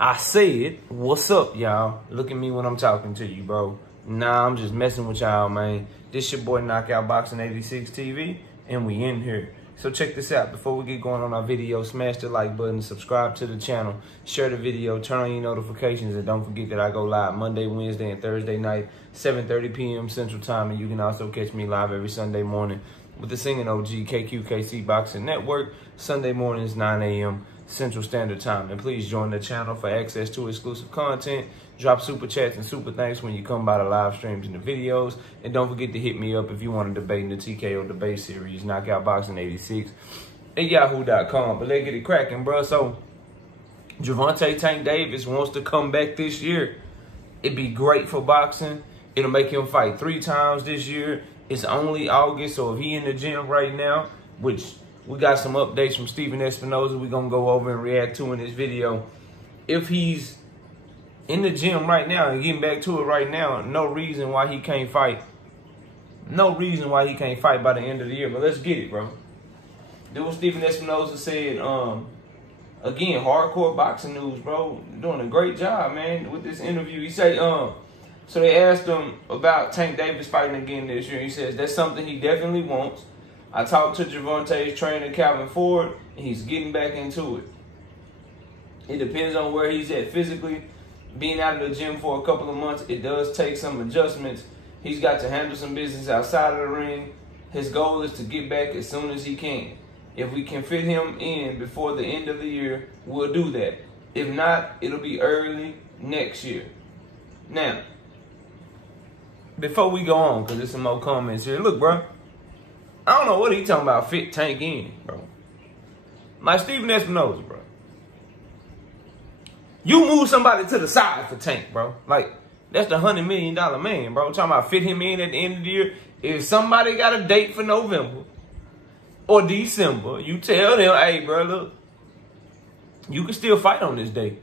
I said, what's up, y'all? Look at me when I'm talking to you, bro. Nah, I'm just messing with y'all, man. This your boy Knockout Boxing 86 TV, and we in here. So check this out. Before we get going on our video, smash the like button, subscribe to the channel, share the video, turn on your notifications, and don't forget that I go live Monday, Wednesday, and Thursday night, 7:30 p.m. Central Time, and you can also catch me live every Sunday morning with the singing OG KQKC Boxing Network, Sunday mornings, 9 a.m. Central Standard Time. And please join the channel for access to exclusive content. Drop super chats and super thanks when you come by the live streams and the videos. And don't forget to hit me up if you want to debate in the TKO debate series, Knockout Boxing 86 at yahoo.com. But let's get it cracking, bro. So, Gervonta Tank Davis wants to come back this year. It'd be great for boxing. It'll make him fight 3 times this year. It's only August, so if he in the gym right now, which we got some updates from Stephen Espinoza we're going to go over and react to in this video. If he's in the gym right now and getting back to it right now, no reason why he can't fight. No reason why he can't fight by the end of the year. But let's get it, bro. This what Stephen Espinoza said. Again, hardcore boxing news, bro. Doing a great job, man, with this interview. He say, so they asked him about Tank Davis fighting again this year. He says that's something he definitely wants. I talked to Gervonta's trainer, Calvin Ford, and he's getting back into it. It depends on where he's at physically. Being out of the gym for a couple of months, it does take some adjustments. He's got to handle some business outside of the ring. His goal is to get back as soon as he can. If we can fit him in before the end of the year, we'll do that. If not, it'll be early next year. Now, before we go on, because there's some more comments here. Look, bro. I don't know what he talking about fit Tank in, bro. Like Stephen Espinoza, bro. You move somebody to the side for Tank, bro. Like, that's the $100 million man, bro. Talking about fit him in at the end of the year. If somebody got a date for November or December, you tell them, hey, bro, look, you can still fight on this date.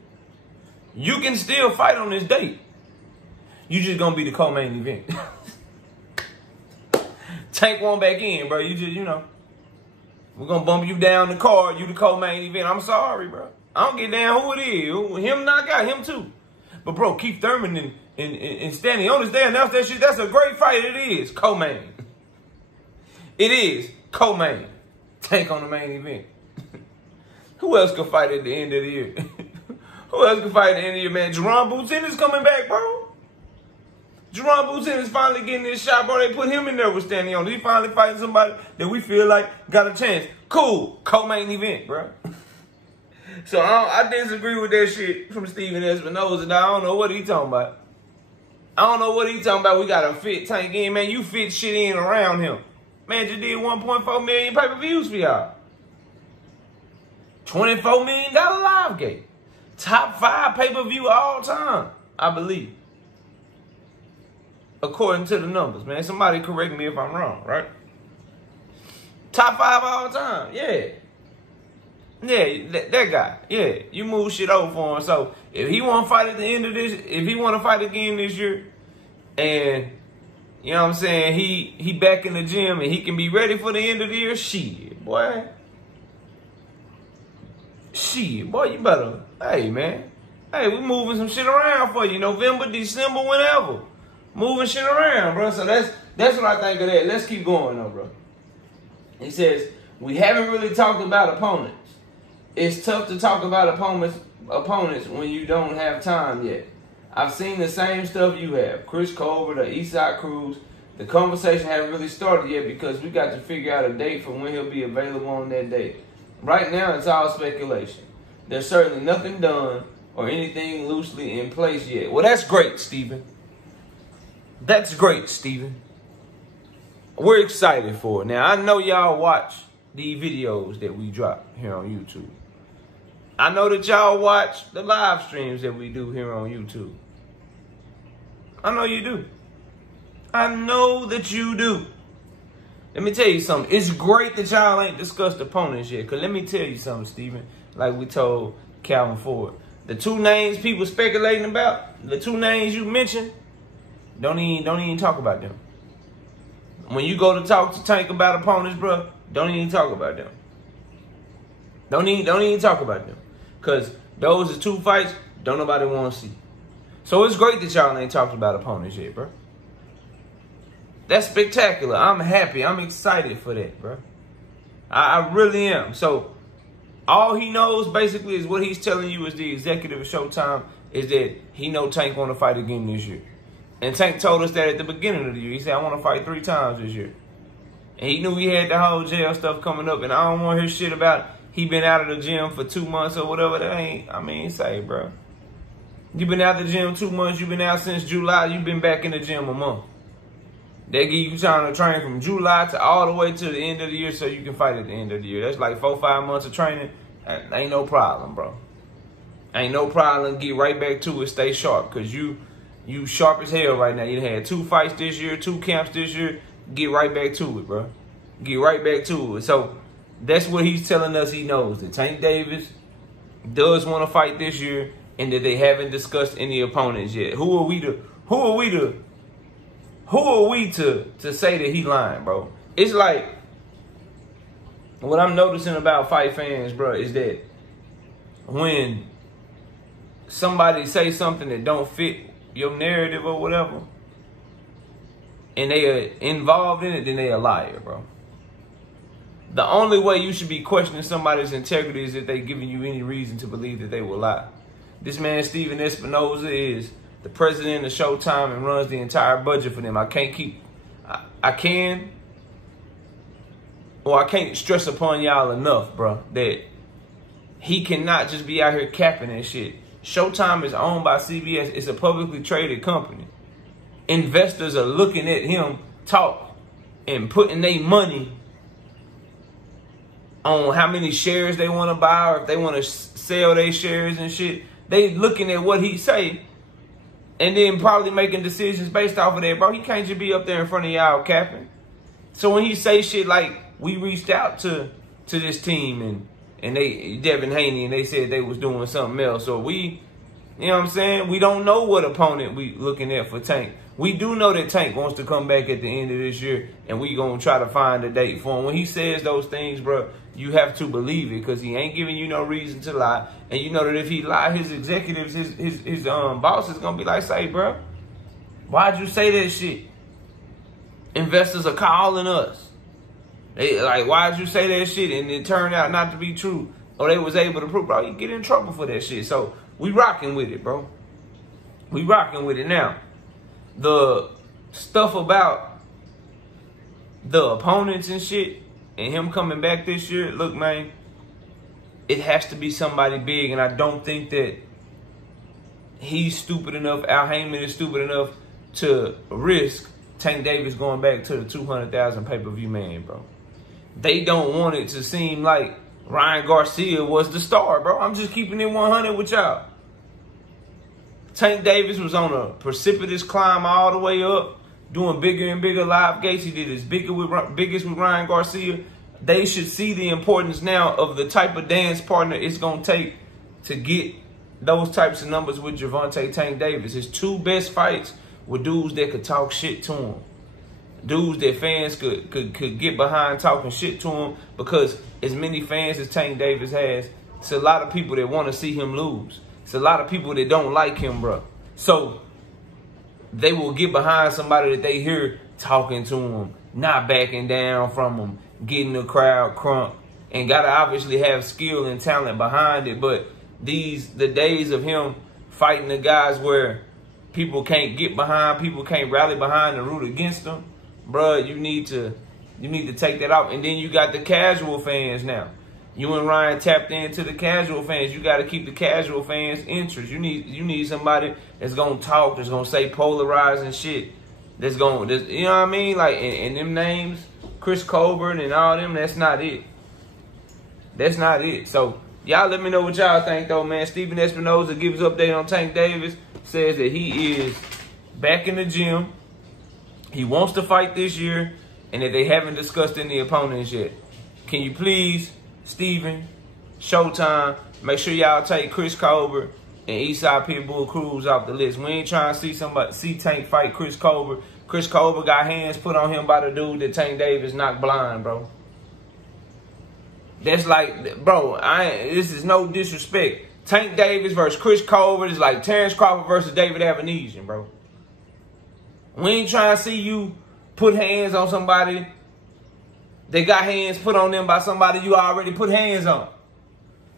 You can still fight on this date. You just gonna be the co-main event. Tank won't back in, bro. You just, you know, we're going to bump you down the card. You the co-main event. I'm sorry, bro. I don't get down who it is. Him knock out, him too. But, bro, Keith Thurman and Stanley on this day announced that shit. That's a great fight. It is co-main. It is co-main. Tank on the main event. Who else could fight at the end of the year? Who else could fight at the end of the year, man? Jerron Boutin is coming back, bro. Jerron Boutin is finally getting this shot, bro. They put him in there with Stanley on. He finally fighting somebody that we feel like got a chance. Cool. Co-main event, bro. So I disagree with that shit from Stephen Espinoza. I don't know what he talking about. I don't know what he talking about. We got to fit Tank in. Man, you fit shit in around him. Man, just did 1.4 million pay-per-views for y'all. $24 million live gate. Top 5 pay-per-view all time, I believe. According to the numbers, man. Somebody correct me if I'm wrong, right? Top 5 all time, yeah. Yeah, that guy, yeah. You move shit over for him. So, if he want to fight at the end of this, if he want to fight again this year, and, you know what I'm saying, he back in the gym and he can be ready for the end of the year, shit, boy. Shit, boy, you better, hey, man. Hey, we moving some shit around for you. November, December, whenever. Moving shit around, bro. So that's what I think of that. Let's keep going, though, bro. He says, we haven't really talked about opponents. It's tough to talk about opponents when you don't have time yet. I've seen the same stuff you have. Chris Colbert, the Eastside Cruz. The conversation hasn't really started yet because we got to figure out a date for when he'll be available on that date. Right now, it's all speculation. There's certainly nothing done or anything loosely in place yet. Well, that's great, Stephen. That's great, Stephen. We're excited for it. Now, I know y'all watch the videos that we drop here on YouTube. I know that y'all watch the live streams that we do here on YouTube. I know you do. I know that you do. Let me tell you something. It's great that y'all ain't discussed opponents yet. Because let me tell you something, Stephen. Like we told Calvin Ford. The 2 names people speculating about, the 2 names you mentioned, don't even talk about them. When you go to talk to Tank about opponents, bro, don't even talk about them. Don't even talk about them. Because those are 2 fights Don't nobody want to see. So it's great that y'all ain't talked about opponents yet, bro. That's spectacular. I'm happy. I'm excited for that, bro. I really am. So all he knows basically is what he's telling you as the executive of Showtime is that he know Tank want to fight again this year. And Tank told us that at the beginning of the year. He said, I want to fight 3 times this year. And he knew he had the whole jail stuff coming up. And I don't want to hear shit about he been out of the gym for 2 months or whatever. That ain't, I mean, say, bro. You been out of the gym 2 months. You been out since July. You been back in the gym a month. They give you time to train from July to all the way to the end of the year so you can fight at the end of the year. That's like 4 or 5 months of training. Ain't no problem, bro. Ain't no problem. Get right back to it. Stay sharp because you sharp as hell right now. You had 2 fights this year, 2 camps this year. Get right back to it, bro. Get right back to it. So that's what he's telling us he knows. That Tank Davis does want to fight this year and that they haven't discussed any opponents yet. Who are we to say that he lying, bro? It's like, what I'm noticing about fight fans, bro, is that when somebody say something that don't fit your narrative or whatever, and they are involved in it, then they a liar, bro. The only way you should be questioning somebody's integrity is if they giving you any reason to believe that they will lie. This man, Stephen Espinoza, is the president of Showtime and runs the entire budget for them. I can't stress upon y'all enough, bro, that he cannot just be out here capping that shit. Showtime is owned by CBS. It's a publicly traded company. Investors are looking at him talk and putting their money on how many shares they want to buy or if they want to sell their shares and shit. They looking at what he say and then probably making decisions based off of that, bro. He can't just be up there in front of y'all capping. So when he say shit like, we reached out to this team and they, Devin Haney, and they said they was doing something else. So we, you know what I'm saying? We don't know what opponent we looking at for Tank. We do know that Tank wants to come back at the end of this year, and we going to try to find a date for him. When he says those things, bro, you have to believe it because he ain't giving you no reason to lie. And you know that if he lie, his executives, his boss is going to be like, say, bro, why'd you say that shit? Investors are calling us. They like, why'd you say that shit? And it turned out not to be true. Or they was able to prove, bro, you get in trouble for that shit. So we rocking with it, bro. We rocking with it now. The stuff about the opponents and shit and him coming back this year, look, man, it has to be somebody big. And I don't think that he's stupid enough, Al Heyman is stupid enough to risk Tank Davis going back to the 200,000 pay-per-view man, bro. They don't want it to seem like Ryan Garcia was the star, bro. I'm just keeping it 100 with y'all. Tank Davis was on a precipitous climb all the way up, doing bigger and bigger live gates. He did his biggest with Ryan Garcia. They should see the importance now of the type of dance partner it's going to take to get those types of numbers with Gervonta Tank Davis. His 2 best fights were dudes that could talk shit to him. Dudes that fans could get behind talking shit to him, because as many fans as Tank Davis has, it's a lot of people that want to see him lose. It's a lot of people that don't like him, bro. So they will get behind somebody that they hear talking to him, not backing down from him, getting the crowd crunk, and gotta obviously have skill and talent behind it. But the days of him fighting the guys where people can't get behind, people can't rally behind and root against them, bro, you need to take that off. And then you got the casual fans now. You and Ryan tapped into the casual fans. You got to keep the casual fans' interest. You need somebody that's gonna talk, that's gonna say polarizing shit. You know what I mean? Like, and them names, Chris Colbert and all them, that's not it. That's not it. So y'all let me know what y'all think though, man. Stephen Espinoza gives update on Tank Davis, says that he is back in the gym. He wants to fight this year, and that they haven't discussed any opponents yet. Can you please, Stephen, Showtime, make sure y'all take Chris Colbert and Eastside Pitbull Cruz off the list. We ain't trying to see Tank fight Chris Colbert. Chris Colbert got hands put on him by the dude that Tank Davis knocked blind, bro. That's like, bro, this is no disrespect Tank Davis versus Chris Colbert is like Terrence Crawford versus David Avenesian, bro. We ain't trying to see you put hands on somebody. They got hands put on them by somebody you already put hands on.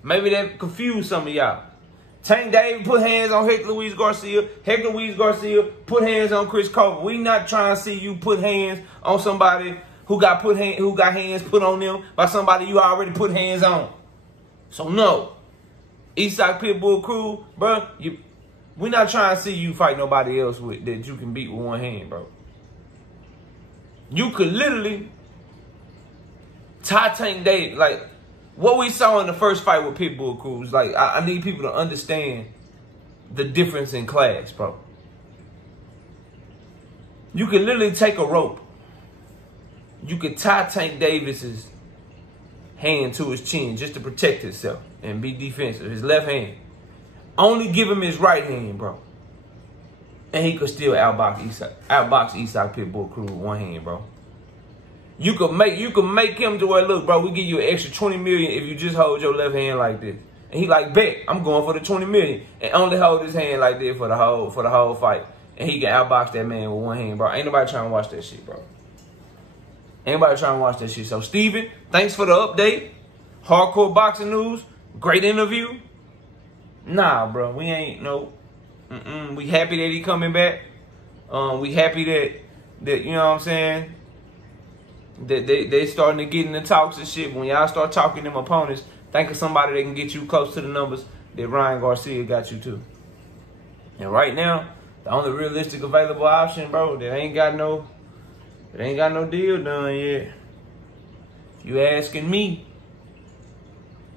Maybe that confused some of y'all. Tank Davis put hands on Hector Luis Garcia. Hector Luis Garcia put hands on Chris Colbert. We not trying to see you put hands on somebody who got hands put on them by somebody you already put hands on. So no. Eastside Pitbull crew, bro, we not trying to see you fight nobody else that you can beat with one hand, bro. You could literally tie Tank Davis. Like, what we saw in the first fight with Pitbull crew is like, I need people to understand the difference in class, bro. You could literally take a rope. You could tie Tank Davis's hand to his chin just to protect himself and be defensive. His left hand. Only give him his right hand, bro. And he could still outbox Eastside Pitbull crew with one hand, bro. You could make him to where, look, bro, we give you an extra $20 million if you just hold your left hand like this. And he like, bet, I'm going for the $20 million. And only hold his hand like this for the whole fight. And he can outbox that man with one hand, bro. Ain't nobody trying to watch that shit, bro. Anybody trying to watch that shit. So, Steven, thanks for the update. Hardcore boxing news. Great interview. Nah, bro. We ain't, no. We happy that he coming back. We happy that you know what I'm saying, that they starting to get in the talks and shit. When y'all start talking to them opponents, think of somebody that can get you close to the numbers that Ryan Garcia got you to. And right now, the only realistic available option, bro, that ain't got no deal done yet. If you asking me,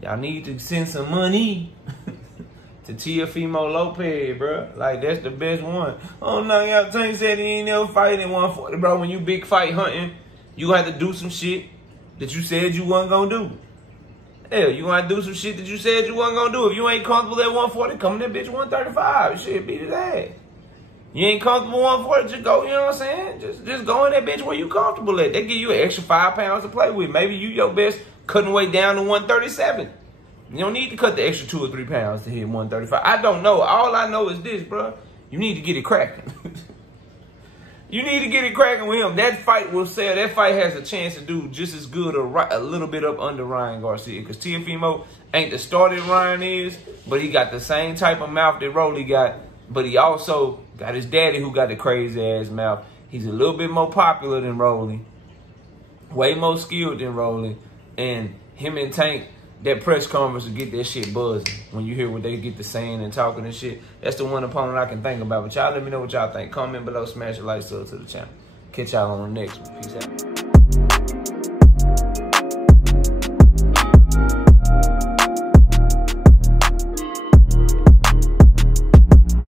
y'all need to send some money to Teofimo Lopez, bro. Like, that's the best one. Oh, no, y'all Tank said he ain't never fighting at 140, bro. When you big fight hunting, you have to do some shit that you said you wasn't gonna do. Hell, you gonna do some shit that you said you wasn't gonna do. If you ain't comfortable at 140, come to that bitch 135. Shit, beat his ass. You ain't comfortable 140, just go, you know what I'm saying? Just go in that bitch where you comfortable at. They give you an extra 5 pounds to play with. Maybe you your best cutting weight down to 137. You don't need to cut the extra 2 or 3 pounds to hit 135. I don't know. All I know is this, bro. You need to get it cracking. You need to get it cracking with him. That fight will sell. That fight has a chance to do just as good or a little bit up under Ryan Garcia. Because Teofimo ain't the starter Ryan is, but he got the same type of mouth that Rolly got. But he also got his daddy who got the crazy ass mouth. He's a little bit more popular than Rolly. Way more skilled than Rolly. And him and Tank, that press conference will get that shit buzzing. When you hear what they get to saying and talking and shit. That's the one opponent I can think about. But y'all let me know what y'all think. Comment below, smash a like, sub to the channel. Catch y'all on the next one. Peace out.